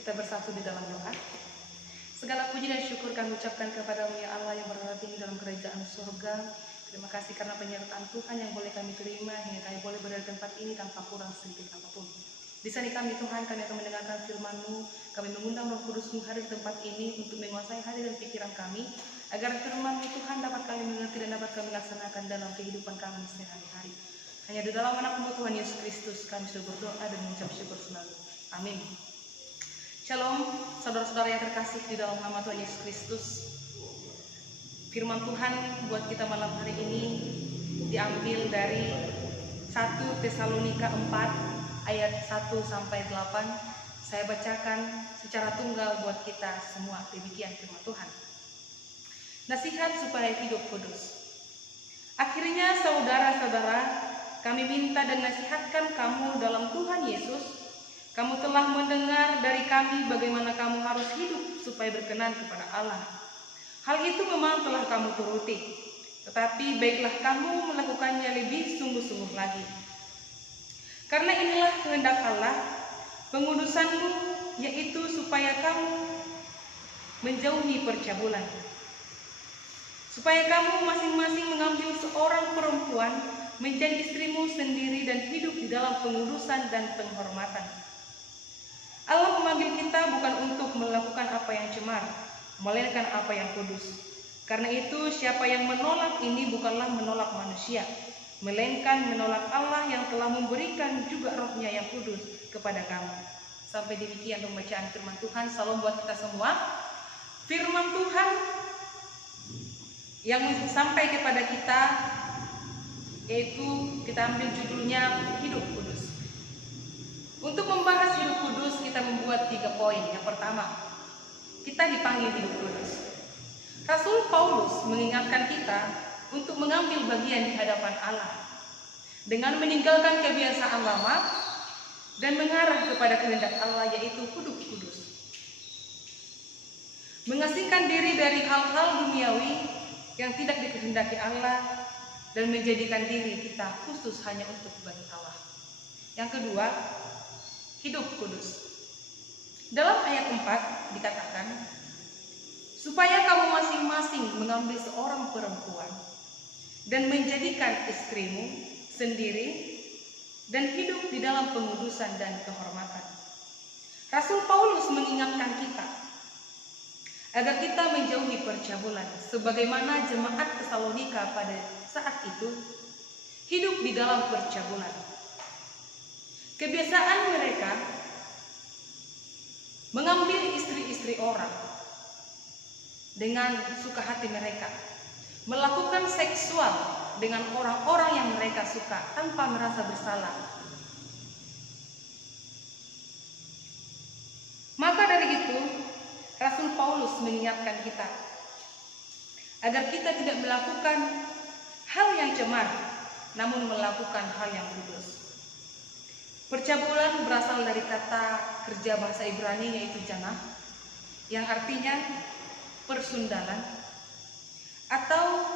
Kita bersatu di dalam doa. Segala puji dan syukur kami ucapkan kepadamu ya Allah yang berada tinggi dalam kerajaan surga. Terima kasih karena penyertaan Tuhan yang boleh kami terima hingga kami boleh berada di tempat ini tanpa kurang sedikit apapun. Di sana kami Tuhan, kami akan mendengarkan firman-Mu. Kami mengundang Roh Kudus-Mu hadir di tempat ini untuk menguasai hati dan pikiran kami, agar firman-Mu Tuhan dapat kami mengerti dan dapat kami laksanakan dalam kehidupan kami sehari-hari. Hanya di dalam anak-Mu Tuhan Yesus Kristus kami sudah berdoa dan mengucap syukur selalu. Amin. Shalom, saudara-saudara yang terkasih di dalam nama Tuhan Yesus Kristus. Firman Tuhan buat kita malam hari ini diambil dari 1 Tesalonika 4 ayat 1 sampai 8. Saya bacakan secara tunggal buat kita semua. Demikian firman Tuhan. Nasihat supaya hidup kudus. Akhirnya saudara-saudara, kami minta dan nasihatkan kamu dalam Tuhan Yesus. Kamu telah mendengar dari kami bagaimana kamu harus hidup supaya berkenan kepada Allah. Hal itu memang telah kamu turuti, tetapi baiklah kamu melakukannya lebih sungguh-sungguh lagi. Karena inilah kehendak Allah, pengudusanmu, yaitu supaya kamu menjauhi percabulan. Supaya kamu masing-masing mengambil seorang perempuan menjadi istrimu sendiri dan hidup di dalam pengudusan dan penghormatan. Allah memanggil kita bukan untuk melakukan apa yang cemar, melainkan apa yang kudus. Karena itu siapa yang menolak ini bukanlah menolak manusia, melainkan menolak Allah yang telah memberikan juga rohnya yang kudus kepada kamu. Sampai demikian pembacaan firman Tuhan. Salam buat kita semua. Firman Tuhan yang sampai kepada kita, yaitu kita ambil judulnya hidup kudus. Untuk membahas hidup kudus, kita membuat 3 poin. Yang pertama, kita dipanggil hidup kudus. Rasul Paulus mengingatkan kita untuk mengambil bagian di hadapan Allah dengan meninggalkan kebiasaan lama dan mengarah kepada kehendak Allah, yaitu hidup kudus. Mengasingkan diri dari hal-hal duniawi yang tidak dikehendaki Allah dan menjadikan diri kita khusus hanya untuk bagi Allah. Yang kedua, hidup kudus. Dalam ayat 4 dikatakan, supaya kamu masing-masing mengambil seorang perempuan dan menjadikan istrimu sendiri dan hidup di dalam pengudusan dan kehormatan. Rasul Paulus mengingatkan kita agar kita menjauhi percabulan, sebagaimana jemaat Tesalonika pada saat itu hidup di dalam percabulan. Kebiasaan mereka mengambil istri-istri orang dengan suka hati mereka, melakukan seksual dengan orang-orang yang mereka suka tanpa merasa bersalah. Maka dari itu, Rasul Paulus mengingatkan kita agar kita tidak melakukan hal yang cemar, namun melakukan hal yang kudus. Percabulan berasal dari kata kerja bahasa Ibrani, yaitu janah, yang artinya persundalan atau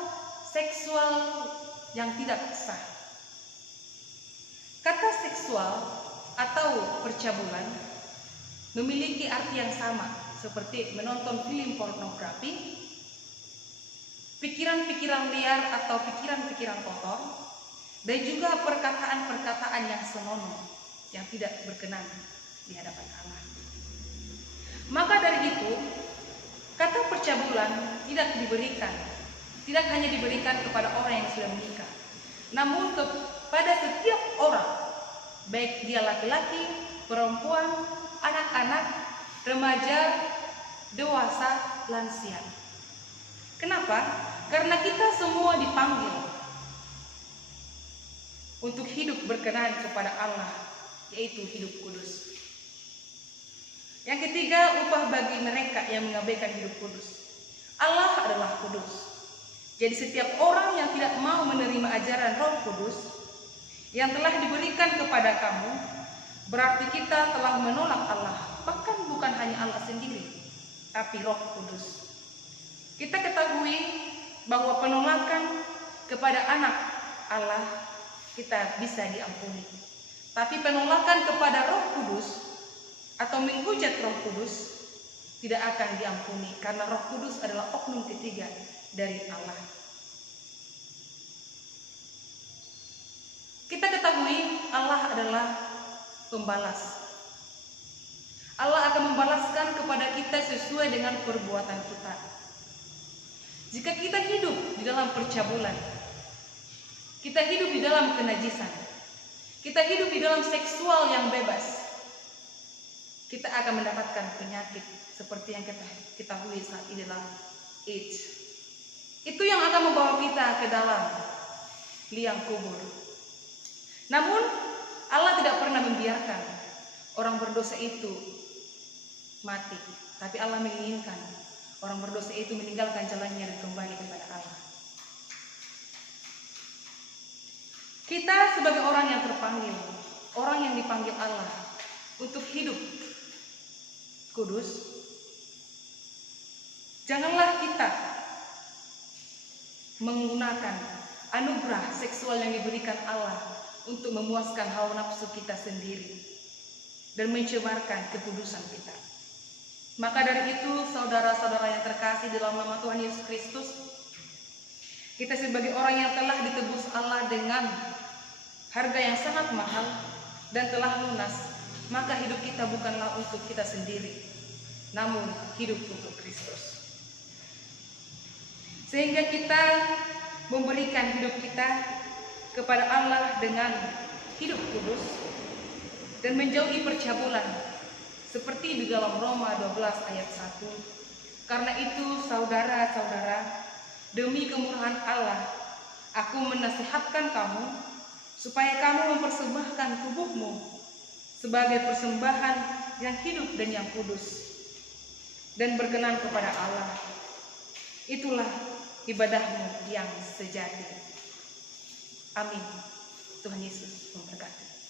seksual yang tidak sah. Kata seksual atau percabulan memiliki arti yang sama, seperti menonton film pornografi, pikiran-pikiran liar atau pikiran-pikiran kotor, dan juga perkataan-perkataan yang senonoh yang tidak berkenan di hadapan Allah. Maka dari itu, kata percabulan tidak hanya diberikan kepada orang yang sudah menikah, namun kepada setiap orang, baik dia laki-laki, perempuan, anak-anak, remaja, dewasa, lansia. Kenapa? Karena kita semua dipanggil untuk hidup berkenan kepada Allah, yaitu hidup kudus. Yang ketiga, upah bagi mereka yang mengabaikan hidup kudus. Allah adalah kudus. Jadi setiap orang yang tidak mau menerima ajaran Roh Kudus yang telah diberikan kepada kamu, berarti kita telah menolak Allah. Bahkan bukan hanya Allah sendiri, tapi Roh Kudus. Kita ketahui bahwa penolakan kepada anak Allah kita bisa diampuni. Tapi penolakan kepada Roh Kudus atau menghujat Roh Kudus tidak akan diampuni, karena Roh Kudus adalah oknum ketiga dari Allah. Kita ketahui Allah adalah pembalas. Allah akan membalaskan kepada kita sesuai dengan perbuatan kita. Jika kita hidup di dalam percabulan, kita hidup di dalam kenajisan, kita hidup di dalam seksual yang bebas, kita akan mendapatkan penyakit seperti yang kita ketahui saat ini adalah AIDS. Itu yang akan membawa kita ke dalam liang kubur. Namun Allah tidak pernah membiarkan orang berdosa itu mati, tapi Allah menginginkan orang berdosa itu meninggalkan jalannya dan kembali kepada Allah. Kita sebagai orang yang terpanggil, orang yang dipanggil Allah untuk hidup kudus, janganlah kita menggunakan anugerah seksual yang diberikan Allah untuk memuaskan hawa nafsu kita sendiri dan mencemarkan kekudusan kita. Maka dari itu, saudara-saudara yang terkasih dalam nama Tuhan Yesus Kristus, kita sebagai orang yang telah ditebus Allah dengan harga yang sangat mahal dan telah lunas, maka hidup kita bukanlah untuk kita sendiri, namun hidup untuk Kristus. Sehingga kita memberikan hidup kita kepada Allah dengan hidup kudus dan menjauhi percabulan, seperti di dalam Roma 12 ayat 1. Karena itu, saudara-saudara, demi kemurahan Allah, aku menasihatkan kamu supaya kamu mempersembahkan tubuhmu sebagai persembahan yang hidup dan yang kudus dan berkenan kepada Allah. Itulah ibadahmu yang sejati. Amin. Tuhan Yesus memberkati.